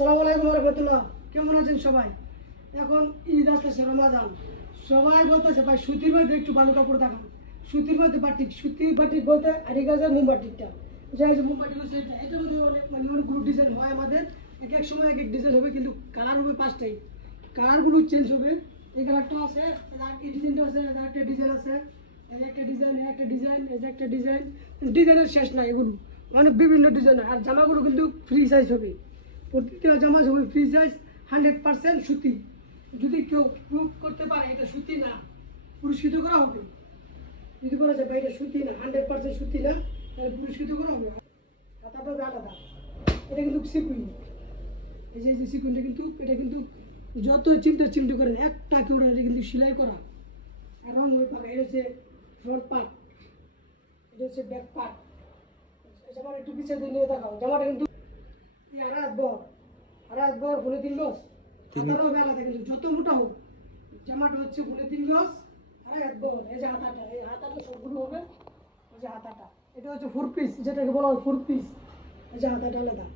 আসসালামু আলাইকুম রহমতুল্লাহ। কেমন আছেন সবাই? এখন ঈদ আসতেছে, রমাদান। সবাই বলতেছে ভাই সুতির মধ্যে একটু ভালো কাপড় দেখান, সুতির মধ্যে বাটিক। সুতির বাটিক বলতে আড়ি গাছের মোমবাটিকটা, যাই যে মোমবাটিক হচ্ছে এটা, এটার মধ্যে অনেক অনেকগুলো ডিজাইন হয় আমাদের। এক এক সময় এক এক ডিজাইন হবে, কিন্তু কালার হবে পাঁচটাই। কালারগুলো চেঞ্জ হবে। এই কালারটা আছে, এই ডিজাইনটা আছে, একটা ডিজাইন আছে, এই একটা ডিজাইন, একটা ডিজাইন, এই একটা ডিজাইন। ডিজাইনের শেষ নাই, এগুলো অনেক বিভিন্ন ডিজাইন। আর জামাগুলো কিন্তু ফ্রি সাইজ হবে, প্রতিটা জামা হবে ফ্রি সাইজ, 100% সুতি। যদি কেউ প্রুভ করতে পারে এটা সুতি না, পুরস্কৃত করা হবে। যদি বলা যায় ভাই এটা সুতি না, 100% সুতি না, তাহলে পুরস্কৃত করা হবে। হাতাটা হবে আলাদা। এটা কিন্তু সিকুইন, এই যে সিকুইনটা কিন্তু, এটা কিন্তু যত চিন্তা করেন একটা কেউ এটা কিন্তু সেলাই করা। আর রঙ হয়ে পাকা। এটা হচ্ছে ফ্রন্ট পার্ট, এটা হচ্ছে ব্যাক পার্ট। জামাটা একটু পিছিয়ে দিয়ে নিয়ে দেখাও। জামাটা কিন্তু আর ফোনে 3 গজ। হাতাটাও হবে আলাদা, কিন্তু যত মোটা হোক জামাটা হচ্ছে ফোনে 3 গজ আর 1 গজ। এই যে হাতাটা, এই হাতাটা সবগুলো হবে। এই যে হাতাটা, এটা হচ্ছে 4 পিস, যেটাকে বলা হয় 4 পিস। এই যে হাতাটা আলাদা,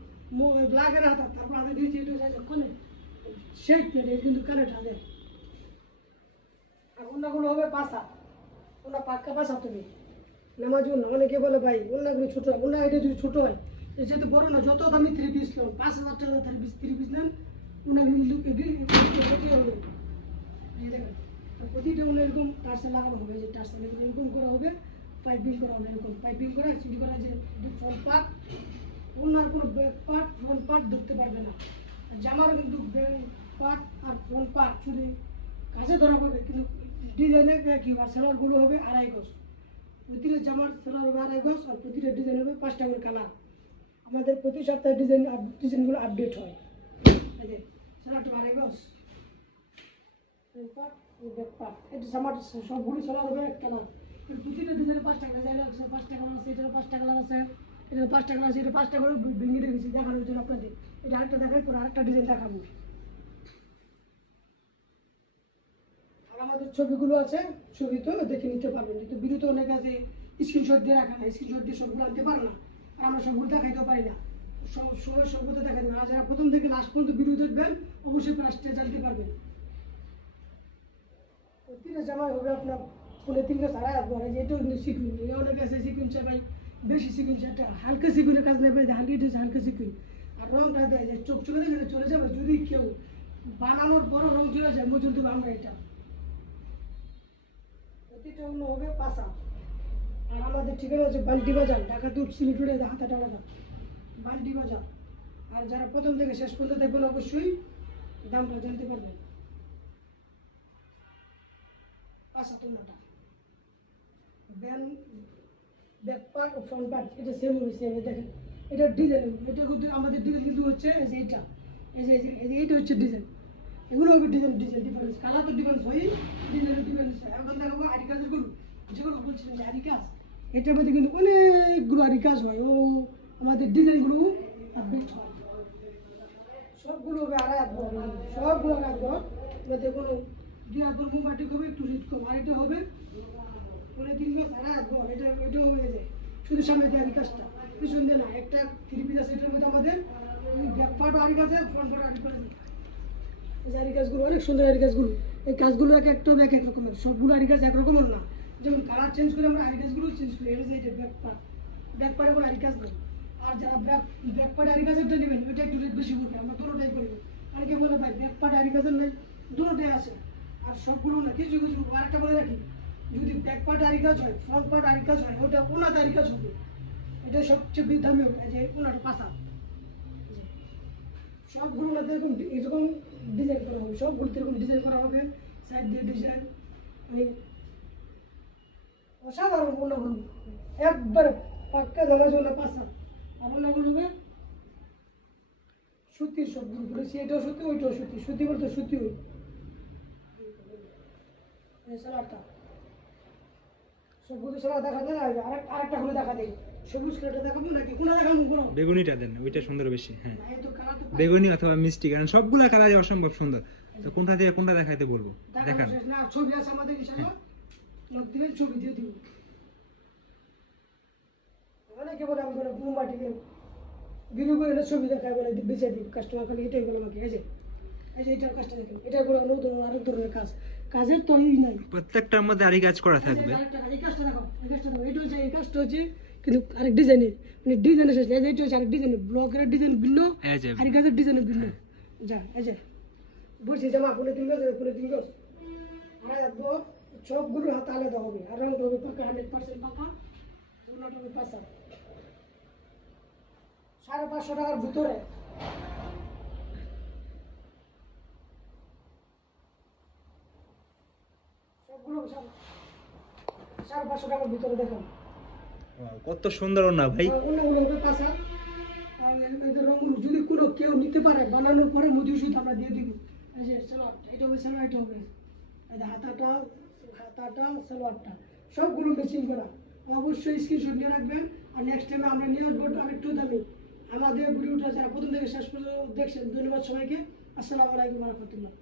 ব্ল্যাকের হাতা। তারপর আমি দিয়েছি এটা হচ্ছে কানে শেড প্লেট, এটা কিন্তু কানেট হাতে। আর অন্যগুলো হবে পাশা, ওনা পাক্কা পাশা। তুমি নামাজ না, অনেকে বলে ভাই অন্যগুলো ছোটো হয়, অন্য এটা যদি ছোটো হয়, যেহেতু বড় না, যত দামি 3 পিস নেন, 5,000 টাকা 3 পিস নেন, ওনাগুলো কিন্তু হবে। এই দেখেন, প্রতিটা ওনা এরকম টার্সেল লাগানো হবে, যে টার্সেল এরকম করা হবে, পাইপিং করা হবে, এরকম পাইপিং করে সিটি করা। যে ফ্রন্ট পার্ট, ওনার কোনো ব্যাক পার্ট ফ্রন্ট পার্ট ধরতে পারবে না। জামারও কিন্তু ব্যাক পার্ট আর ফ্রন্ট পার্ট শুধু কাছে ধরা পাবে, কিন্তু ডিজাইনে কি সেলারগুলো হবে 2.5 গজ। প্রতিটা জামার সেলার হবে 2.5 গজ, আর প্রতিটা ডিজাইন হবে 5টা করে কালার। আমাদের প্রতি সপ্তাহে ডিজাইনগুলো আপডেট হয়। এই যে সেলারটা 2.5 গজ, ব্যাক পার্ট। এটা জামার সবগুলো সেলার হবে 1 কালার। প্রতিটা ডিজাইনে 5টা ডিজাইন আছে, 5টা কালার আছে, এটার 5টা কালার আছে, এটার 5টা কালার আছে, এটা 5টা করে ভেঙে রেখেছি দেখানোর জন্য আপনাদের। এটা আরেকটা দেখাই, পরে আরেকটা ডিজাইন দেখাবো। আর আমাদের ছবিগুলো আছে, ছবি তো দেখে নিতে পারবেন, কিন্তু বিরুদ্ধে অনেক আছে স্ক্রিনশট দিয়ে রাখা না, স্ক্রিনশট দিয়ে সবগুলো আনতে পারে না, আর আমরা সবগুলো দেখাইতেও পারি না। সময় সবগুলো দেখাই দেবেন। আর যারা প্রথম থেকে লাস্ট পর্যন্ত ভিডিও দেখবেন, অবশ্যই লাস্টে জানতে পারবেন। প্রতিটা জামাই হবে আপনার ফোনে 3 গজ আর 1 গজ। এটাও কিন্তু সিকুইন, অনেকে আছে সিকুইন চাই ভাই, বেশি সিকুইন চাই, একটা হালকা সিকুইনের কাজ নেবে, হালকা সিকুইন। আর রংটা দেয় যে চোখ চলে যাবে, চলে যাবে। যদি কেউ বানানোর পরও রং চলে যায়, মজুর দেবো আমরা। এটা প্রতিটা অন্য হবে পাশা। আর আমাদের ঠিকানা হচ্ছে বাল্টি বাজার, ঢাকা টু সিলেটের হাতাটা আলাদা, বাল্টি বাজার। আর যারা প্রথম থেকে শেষ পর্যন্ত দেখবেন, অবশ্যই দামটা জানতে পারবেন। পাশা তোমরাটা ব্যাক পার্ট ও ফ্রন্ট পার্ট এটা সেম হবে, সেম। দেখেন এটা ডিজাইন, এটা কিন্তু আমাদের ডিজাইন কিন্তু হচ্ছে এই যে এটা, এই যে এইটা হচ্ছে ডিজাইন। এগুলো হবে ডিফারেন্স, কালার তো ডিফারেন্স হয়, ডিজাইনের ডিফারেন্স হয়। এখন দেখাবো আরি কাজের গুলো, যেগুলো বলছিলেন যে আরি কাজ, এটার মধ্যে কিন্তু অনেকগুলো আরি কাজ হয়। ও আমাদের ডিজাইনগুলো আপডেট হয়। সবগুলো হবে 2.5 গজ, সবগুলো 2.5 গজ। এতে কোনো 2 হাত মোমবাটি হবে, একটু রেট কম। আর এটা হবে ফোনে 3 গজ আর 2.5 গজ। এটা হবে এই যে শুধু সামনে দিয়ে আরি কাজটা, পিছন দিয়ে না। একটা 3 পিস আছে, এটার মধ্যে আমাদের ব্যাক পার্ট আরি কাজ আছে, ফ্রন্ট পার্ট আরি কাজ আছে। এই আরি কাজগুলো অনেক সুন্দর, আরি কাজগুলো। এই কাজগুলো এক একটা হবে এক এক রকমের, সবগুলো আরি কাজ একরকমের না। যেমন কালার চেঞ্জ করে আমরা আরি কাজগুলো চেঞ্জ করি। এটা যে ব্যাক পার্টে কোনো আরি কাজ নেই। আর যারা ব্যাক পার্টে আরি কাজেরটা নেবেন, ওইটা একটু রেট বেশি পড়বে। আমরা দুটোটাই করি। অনেকে বলে ভাই ব্যাক পার্টে আরি কাজের নেই, দুটোটাই আছে। আর সবগুলো না, কিছু কিছু। আরেকটা বলে রাখি, যদি ব্যাক পার্টে আরি কাজ হয়, ফ্রন্ট পার্ট আরি কাজ হয়, ওটা ওনাতে আরি কাজ হবে। এটা সবচেয়ে দামি হবে, যে ওনাটা পাশা। সবগুলো এরকম এরকম ডিজাইন করা হবে, সবগুলোতে এরকম ডিজাইন করা হবে, সাইড দিয়ে ডিজাইন। মানে অসাধারণ ওনাগুলো, একবারে পাক্কা জানা জন্য পাশা। আর ওনাগুলো হবে সুতির, সবগুলো করেছি। এটাও সুতি, ওইটাও সুতি। সুতি বলতে সুতি ওই সালাডটা সবগুলো সালাদ দেখা যায়। আরেকটা করে দেখা দেয়, সবুজ কালারটা দেখাবো নাকি কোনটা দেখাবো? কোনো বেগুনিটা দেন, ওইটা সুন্দর বেশি। হ্যাঁ, এই তো কালার তো বেগুনি অথবা মিষ্টি, কারণ সবগুলো কালারই অসম্ভব সুন্দর। তো কোনটা দিয়ে কোনটা দেখাইতে বলবো? দেখান। না, ছবি আছে আমাদের ইনশাআল্লাহ, লোক দিলে ছবি দিয়ে দিব। অনেকে বলে আমি বলে মোমবাটিকে ভিডিও করে এটা ছবি দেখায় বলে বেঁচে দিই কাস্টমার খালি এটাই বলে আমাকে এই যে এটার কাজটা দেখুন এটা করে নতুন আরেক ধরনের কাজের তো নাই প্রত্যেকটার মধ্যে আরই কাজ করা থাকবে। এই কাজটা দেখো এটা হচ্ছে এই কাজটা হচ্ছে কিন্তু আরেক ডিজাইনের মানে ডিজাইনের শেষ এই যে এটা হচ্ছে আরেক ডিজাইনের ব্লকের ডিজাইন ভিন্ন এই যে আরেক কাজের ডিজাইনের ভিন্ন যা এই যে বলছি জামা পুরো 3 গজ পুরো 3 গজ আর সবগুলো হাত আলাদা হবে আর রং হবে পাকা 100% পাকা উন্নত হবে পাঁচা 550 টাকার ভিতরে সবগুলো 550 টাকার ভিতরে দেখো কত সুন্দর না ভাই। অন্যগুলো হবে পাঁচা আর এদের রঙগুলো যদি কোনো কেউ নিতে পারে বানানোর পরে মজুরি সুদ আমরা দিয়ে দিব এই যে সালোয়ারটা এটা হবে সালোয়ার এটা হবে এই যে হাতাটা সালোয়ারটা সবগুলো ম্যাচিং করা অবশ্যই স্ক্রিনশট নিয়ে রাখবেন আর নেক্সট টাইমে আমরা নিয়ে আসবো আরেকটু দামি আমাদের ভিডিওটা যারা প্রথম থেকে শেষ পর্যন্ত দেখছেন ধন্যবাদ সবাইকে আসসালামু আলাইকুম ওয়া রাহমাতুল্লাহ।